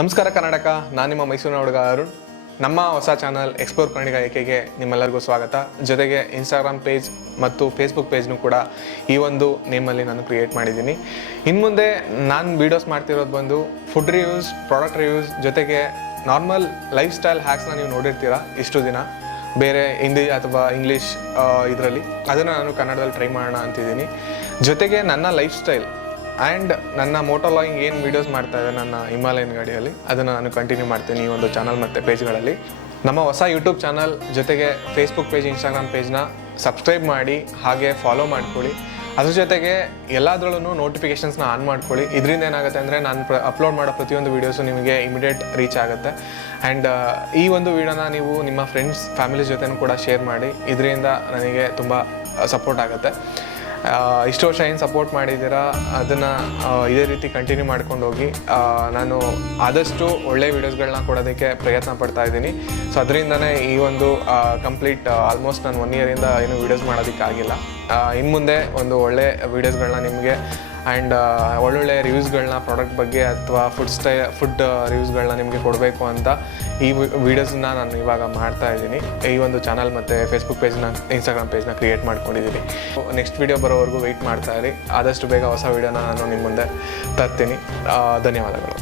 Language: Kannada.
ನಮಸ್ಕಾರ ಕರ್ನಾಟಕ, ನಾನು ನಿಮ್ಮ ಮೈಸೂರಿನ ಹುಡುಗ ಅರುಣ್. ನಮ್ಮ ಹೊಸ ಚಾನಲ್ ಎಕ್ಸ್ಪ್ಲೋರ್ ಕನ್ನಡಿಗ ಏಕೆಗೆ ನಿಮ್ಮೆಲ್ಲರಿಗೂ ಸ್ವಾಗತ. ಜೊತೆಗೆ ಇನ್ಸ್ಟಾಗ್ರಾಮ್ ಪೇಜ್ ಮತ್ತು ಫೇಸ್ಬುಕ್ ಪೇಜ್ನು ಕೂಡ ಈ ಒಂದು ನೇಮಲ್ಲಿ ನಾನು ಕ್ರಿಯೇಟ್ ಮಾಡಿದ್ದೀನಿ. ಇನ್ನು ಮುಂದೆ ನಾನು ವೀಡಿಯೋಸ್ ಮಾಡ್ತಿರೋದು ಬಂದು ಫುಡ್ ರಿವ್ಯೂಸ್, ಪ್ರಾಡಕ್ಟ್ ರಿವ್ಯೂಸ್, ಜೊತೆಗೆ ನಾರ್ಮಲ್ ಲೈಫ್ ಸ್ಟೈಲ್ ಹ್ಯಾಕ್ಸ್ನ ನೀವು ನೋಡಿರ್ತೀರ ಇಷ್ಟು ದಿನ ಬೇರೆ ಹಿಂದಿ ಅಥವಾ ಇಂಗ್ಲೀಷ್ ಇದರಲ್ಲಿ. ಅದನ್ನು ನಾನು ಕನ್ನಡದಲ್ಲಿ ಟ್ರೈ ಮಾಡೋಣ ಅಂತಿದ್ದೀನಿ. ಜೊತೆಗೆ ನನ್ನ ಲೈಫ್ ಸ್ಟೈಲ್ ಆ್ಯಂಡ್ ನನ್ನ ಮೋಟೋಲಾಗಿಂಗ್ ಏನು ವೀಡಿಯೋಸ್ ಮಾಡ್ತಾಯಿದ್ದೆ ನನ್ನ ಹಿಮಾಲಯನ್ ಗಾಡಿಯಲ್ಲಿ, ಅದನ್ನು ನಾನು ಕಂಟಿನ್ಯೂ ಮಾಡ್ತೀನಿ ಈ ಒಂದು ಚಾನಲ್ ಮತ್ತು ಪೇಜ್ಗಳಲ್ಲಿ. ನಮ್ಮ ಹೊಸ ಯೂಟ್ಯೂಬ್ ಚಾನಲ್ ಜೊತೆಗೆ ಫೇಸ್ಬುಕ್ ಪೇಜ್, ಇನ್ಸ್ಟಾಗ್ರಾಮ್ ಪೇಜ್ನ ಸಬ್ಸ್ಕ್ರೈಬ್ ಮಾಡಿ, ಹಾಗೆ ಫಾಲೋ ಮಾಡ್ಕೊಳ್ಳಿ. ಅದ್ರ ಜೊತೆಗೆ ಎಲ್ಲದರಲ್ಲೂ ನೋಟಿಫಿಕೇಷನ್ಸ್ನ ಆನ್ ಮಾಡ್ಕೊಳ್ಳಿ. ಇದರಿಂದ ಏನಾಗುತ್ತೆ ಅಂದರೆ ನಾನು ಅಪ್ಲೋಡ್ ಮಾಡೋ ಪ್ರತಿಯೊಂದು ವೀಡಿಯೋಸು ನಿಮಗೆ ಇಮಿಡಿಯೇಟ್ ರೀಚ್ ಆಗುತ್ತೆ. ಆ್ಯಂಡ್ ಈ ಒಂದು ವೀಡಿಯೋನ ನೀವು ನಿಮ್ಮ ಫ್ರೆಂಡ್ಸ್, ಫ್ಯಾಮಿಲಿ ಜೊತೆನೂ ಕೂಡ ಶೇರ್ ಮಾಡಿ. ಇದರಿಂದ ನನಗೆ ತುಂಬ ಸಪೋರ್ಟ್ ಆಗುತ್ತೆ. ಇಷ್ಟು ವರ್ಷ ಏನು ಸಪೋರ್ಟ್ ಮಾಡಿದ್ದೀರಾ ಅದನ್ನು ಇದೇ ರೀತಿ ಕಂಟಿನ್ಯೂ ಮಾಡ್ಕೊಂಡು ಹೋಗಿ. ನಾನು ಆದಷ್ಟು ಒಳ್ಳೆ ವೀಡಿಯೋಸ್ಗಳನ್ನ ಕೊಡೋದಕ್ಕೆ ಪ್ರಯತ್ನ ಪಡ್ತಾ ಇದ್ದೀನಿ. ಸೊ ಅದರಿಂದನೇ ಈ ಒಂದು ಕಂಪ್ಲೀಟ್ ಆಲ್ಮೋಸ್ಟ್ ನಾನು 1 ಇಯರಿಂದ ಏನು ವೀಡಿಯೋಸ್ ಮಾಡೋದಕ್ಕಾಗಿಲ್ಲ. ಇನ್ನು ಮುಂದೆ ಒಂದು ಒಳ್ಳೆ ವೀಡಿಯೋಸ್ಗಳನ್ನ ನಿಮಗೆ ಆ್ಯಂಡ್ ಒಳ್ಳೊಳ್ಳೆ ರಿವ್ಯೂಸ್ಗಳನ್ನ ಪ್ರಾಡಕ್ಟ್ ಬಗ್ಗೆ ಅಥವಾ ಫುಡ್ ರಿವ್ಯೂಸ್ಗಳನ್ನ ನಿಮಗೆ ಕೊಡಬೇಕು ಅಂತ ಈ ವೀಡಿಯೋಸನ್ನ ನಾನು ಇವಾಗ ಮಾಡ್ತಾ ಇದ್ದೀನಿ. ಈ ಒಂದು ಚಾನಲ್ ಮತ್ತು ಫೇಸ್ಬುಕ್ ಪೇಜ್ನ, ಇನ್ಸ್ಟಾಗ್ರಾಮ್ ಪೇಜ್ನ ಕ್ರಿಯೇಟ್ ಮಾಡ್ಕೊಂಡಿದ್ದೀನಿ. ನೆಕ್ಸ್ಟ್ ವೀಡಿಯೋ ಬರೋವರೆಗೂ ವೆಯ್ಟ್ ಮಾಡ್ತಾ ಇರಿ. ಆದಷ್ಟು ಬೇಗ ಹೊಸ ವೀಡಿಯೋನ ನಾನು ನಿಮ್ಮ ಮುಂದೆ ತರ್ತೀನಿ. ಧನ್ಯವಾದಗಳು.